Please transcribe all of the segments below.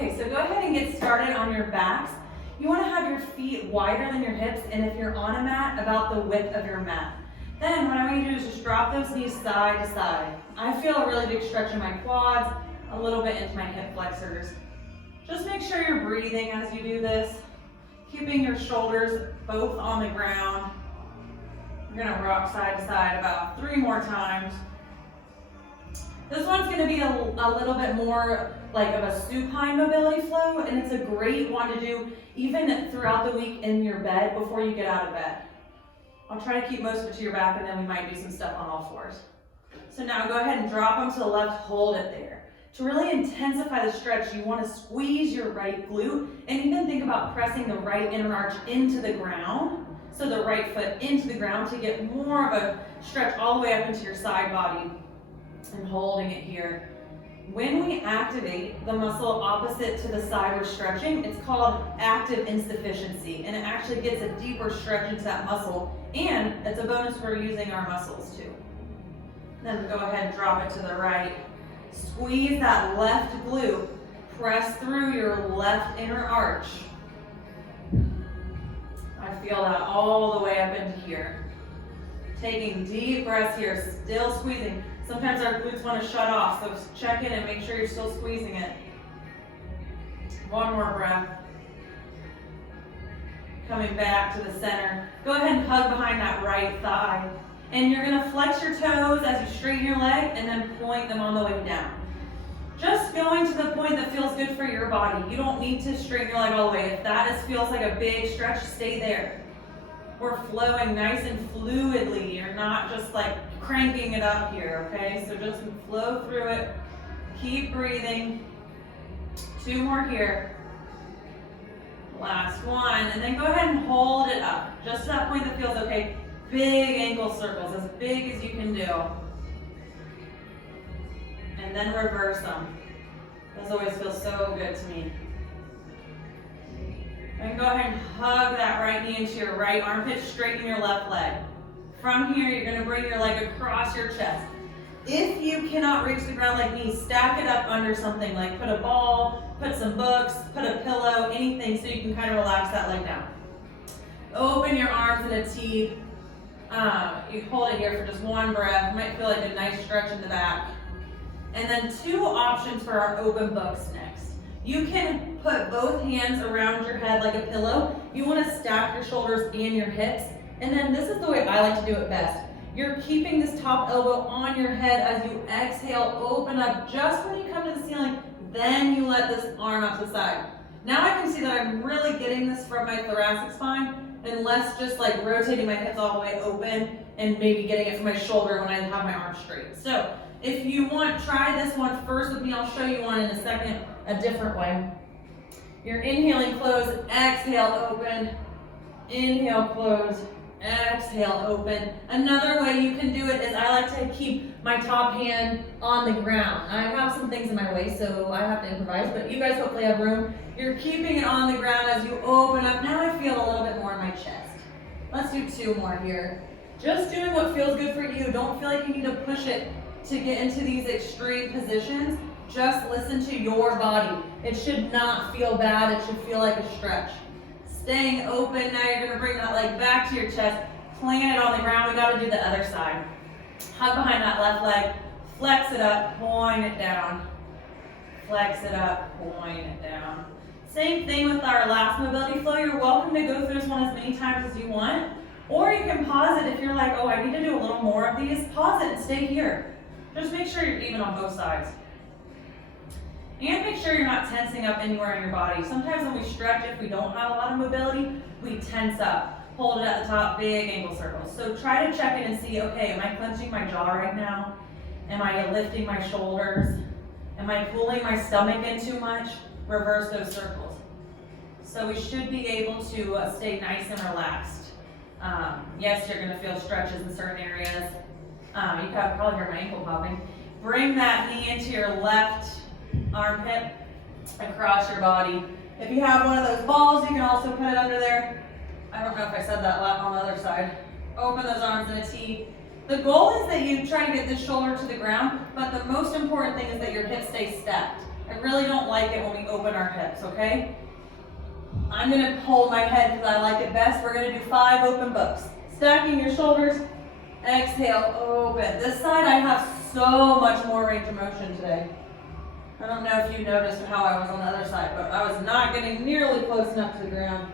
Okay, so go ahead and get started on your backs. You want to have your feet wider than your hips, and if you're on a mat, about the width of your mat. Then what I want you to do is just drop those knees side to side. I feel a really big stretch in my quads, a little bit into my hip flexors. Just make sure you're breathing as you do this, keeping your shoulders both on the ground. You're gonna rock side to side about 3 more times. This one's gonna be a little bit more like of a supine mobility flow, and it's a great one to do even throughout the week in your bed before you get out of bed. I'll try to keep most of it to your back, and then we might do some stuff on all fours. So now go ahead and drop them to the left, hold it there. To really intensify the stretch, you want to squeeze your right glute, and even think about pressing the right inner arch into the ground, so the right foot into the ground to get more of a stretch all the way up into your side body, and holding it here. When we activate the muscle opposite to the side we're stretching, it's called active insufficiency, and it actually gets a deeper stretch into that muscle, and it's a bonus for using our muscles too. Then go ahead and drop it to the right. Squeeze that left glute, press through your left inner arch. I feel that all the way up into here. Taking deep breaths here, still squeezing. Sometimes our glutes want to shut off, so check in and make sure you're still squeezing it. One more breath. Coming back to the center. Go ahead and hug behind that right thigh. And you're going to flex your toes as you straighten your leg and then point them on the way down. Just going to the point that feels good for your body. You don't need to straighten your leg all the way. If that feels like a big stretch, stay there. We're flowing nice and fluidly. You're not just like cranking it up here, okay? So just flow through it. Keep breathing. 2 more here. Last one. And then go ahead and hold it up. Just to that point that feels okay. Big ankle circles, as big as you can do. And then reverse them. Those always feel so good to me. And go ahead and hug that right knee into your right armpit, straighten your left leg. From here, you're gonna bring your leg across your chest. If you cannot reach the ground like me, stack it up under something, like put a ball, put some books, put a pillow, anything so you can kind of relax that leg down. Open your arms in a T. You hold it here for just 1 breath. Might feel like a nice stretch in the back. And then 2 options for our open books next. You can put both hands around your head like a pillow. You want to stack your shoulders and your hips. And then this is the way I like to do it best. You're keeping this top elbow on your head as you exhale, open up just when you come to the ceiling. Then you let this arm out to the side. Now I can see that I'm really getting this from my thoracic spine and less just like rotating my hips all the way open and maybe getting it from my shoulder when I have my arms straight. So if you want, try this one first with me. I'll show you one in a second, a different way. You're inhaling, close, exhale, open, inhale, close, exhale, open. Another way you can do it is I like to keep my top hand on the ground. I have some things in my way, so I have to improvise, but you guys hopefully have room. You're keeping it on the ground as you open up. Now I feel a little bit more in my chest. Let's do 2 more here. Just doing what feels good for you. Don't feel like you need to push it to get into these extreme positions. Just listen to your body. It should not feel bad. It should feel like a stretch. Staying open. Now you're going to bring that leg back to your chest. Plant it on the ground. We got to do the other side. Hug behind that left leg. Flex it up. Point it down. Flex it up. Point it down. Same thing with our last mobility flow. You're welcome to go through this one as many times as you want. Or you can pause it if you're like, oh, I need to do a little more of these. Pause it and stay here. Just make sure you're even on both sides. And make sure you're not tensing up anywhere in your body. Sometimes when we stretch, if we don't have a lot of mobility, we tense up. Hold it at the top, big ankle circles. So try to check in and see, okay, am I clenching my jaw right now? Am I lifting my shoulders? Am I pulling my stomach in too much? Reverse those circles. So we should be able to stay nice and relaxed. Yes, you're gonna feel stretches in certain areas. You can probably hear my ankle popping. Bring that knee into your left armpit across your body. If you have one of those balls, you can also put it under there. I don't know if I said that on the other side. Open those arms in a T. The goal is that you try to get this shoulder to the ground, but the most important thing is that your hips stay stacked. I really don't like it when we open our hips, okay? I'm gonna hold my head because I like it best. We're gonna do 5 open books. Stacking your shoulders, exhale, open. This side I have so much more range of motion today. I don't know if you noticed how I was on the other side, but I was not getting nearly close enough to the ground.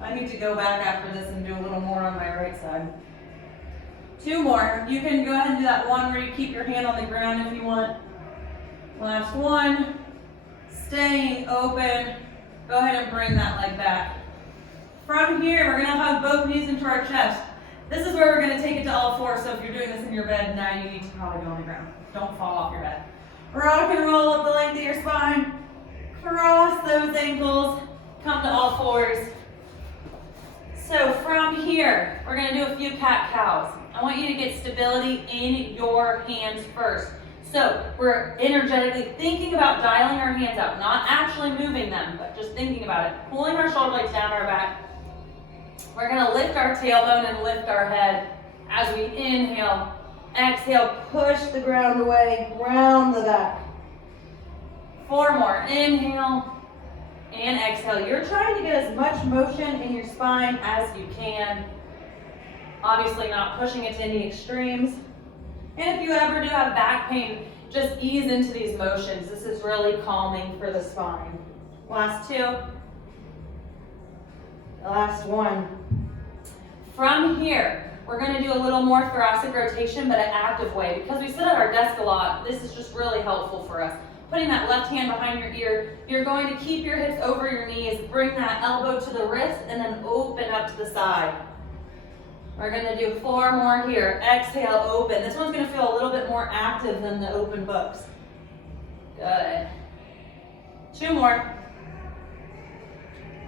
I need to go back after this and do a little more on my right side. 2 more. You can go ahead and do that one where you keep your hand on the ground if you want. Last one. Staying open. Go ahead and bring that leg back. From here, we're gonna hug both knees into our chest. This is where we're gonna take it to all 4, so if you're doing this in your bed, now you need to probably go on the ground. Don't fall off your bed. Rock and roll up the length of your spine. Cross those ankles. Come to all 4s. So from here, we're gonna do a few cat-cows. I want you to get stability in your hands first. So we're energetically thinking about dialing our hands out, not actually moving them, but just thinking about it. Pulling our shoulder blades down our back. We're gonna lift our tailbone and lift our head as we inhale. Exhale, push the ground away, round the back. 4 more, inhale and exhale. You're trying to get as much motion in your spine as you can. Obviously not pushing it to any extremes. And if you ever do have back pain, just ease into these motions. This is really calming for the spine. Last 2. Last 1. From here, we're going to do a little more thoracic rotation, but an active way. Because we sit at our desk a lot, this is just really helpful for us. Putting that left hand behind your ear, you're going to keep your hips over your knees, bring that elbow to the wrist, and then open up to the side. We're gonna do 4 more here. Exhale, open. This one's gonna feel a little bit more active than the open books. Good. 2 more.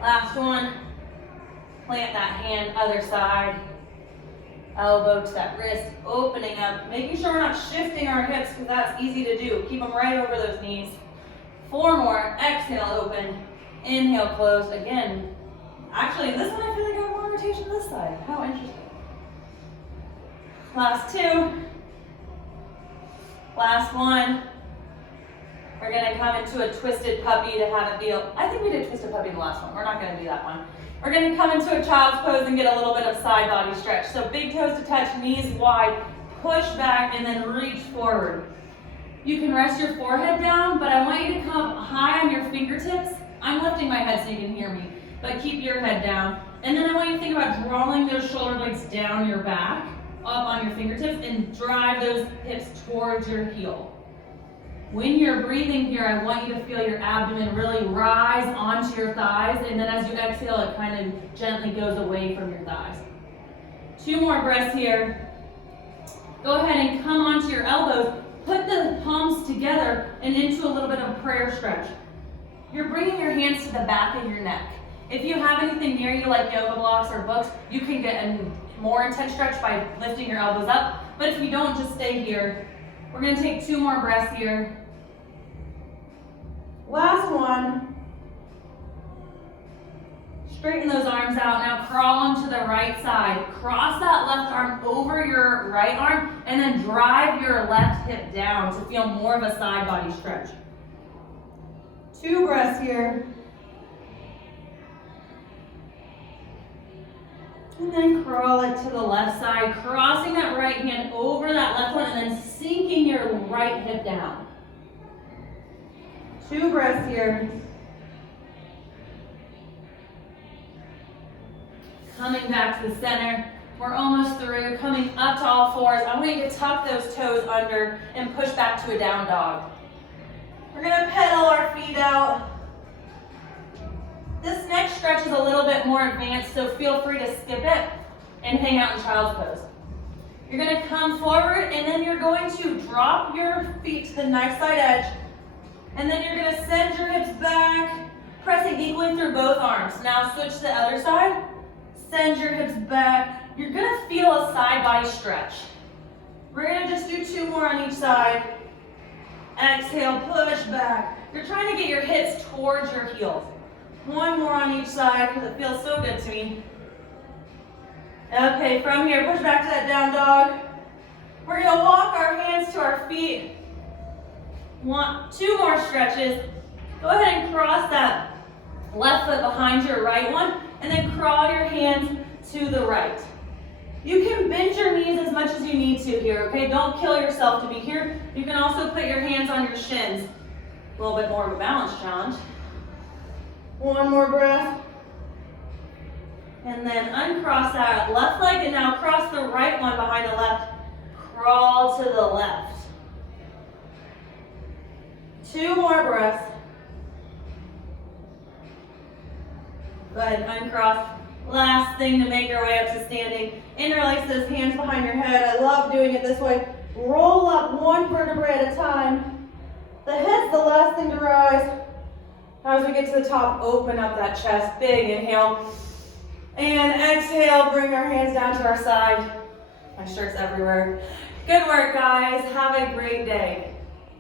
Last one. Plant that hand, other side. Elbow to that wrist, opening up, making sure we're not shifting our hips because that's easy to do. Keep them right over those knees. 4 more. Exhale, open. Inhale, closed. Again, actually, this one I feel like I have more rotation this side. How interesting. Last 2. Last 1. We're gonna come into a twisted puppy to have it feel. I think we did twisted puppy in the last one. We're not gonna do that one. We're gonna come into a child's pose and get a little bit of side body stretch. So big toes to touch, knees wide, push back, and then reach forward. You can rest your forehead down, but I want you to come high on your fingertips. I'm lifting my head so you can hear me, but keep your head down. And then I want you to think about drawing those shoulder blades down your back, up on your fingertips, and drive those hips towards your heel. When you're breathing here, I want you to feel your abdomen really rise onto your thighs, and then as you exhale, it kind of gently goes away from your thighs. 2 more breaths here. Go ahead and come onto your elbows. Put the palms together and into a little bit of a prayer stretch. You're bringing your hands to the back of your neck. If you have anything near you like yoga blocks or books, you can get a more intense stretch by lifting your elbows up. But if you don't, just stay here. We're going to take 2 more breaths here. Last one. Straighten those arms out. Now crawl onto the right side. Cross that left arm over your right arm and then drive your left hip down to feel more of a side body stretch. 2 breaths here. And then crawl it to the left side, crossing that right hand over that left one and then sinking your right hip down. 2 breaths here. Coming back to the center. We're almost through. Coming up to all 4s. I want you to tuck those toes under and push back to a down dog. We're going to pedal our feet out. This next stretch is a little bit more advanced, so feel free to skip it and hang out in child's pose. You're going to come forward, and then you're going to drop your feet to the knife side edge. And then you're going to send your hips back, pressing equally through both arms. Now switch to the other side. Send your hips back. You're going to feel a side body stretch. We're going to just do 2 more on each side. Exhale, push back. You're trying to get your hips towards your heels. 1 more on each side because it feels so good to me. Okay, from here, push back to that down dog. We're going to walk our hands to our feet. Two more stretches. Go ahead and cross that left foot behind your right one, and then crawl your hands to the right. You can bend your knees as much as you need to here, okay? Don't kill yourself to be here. You can also put your hands on your shins. A little bit more of a balance challenge. One more breath. And then uncross that left leg, and now cross the right one behind the left. Crawl to the left. 2 more breaths. Go ahead and uncross. Last thing to make your way up to standing. Interlace those hands behind your head. I love doing it this way. Roll up one vertebrae at a time. The head's the last thing to rise. As we get to the top, open up that chest. Big inhale. And exhale, bring our hands down to our side. My shirt's everywhere. Good work, guys. Have a great day.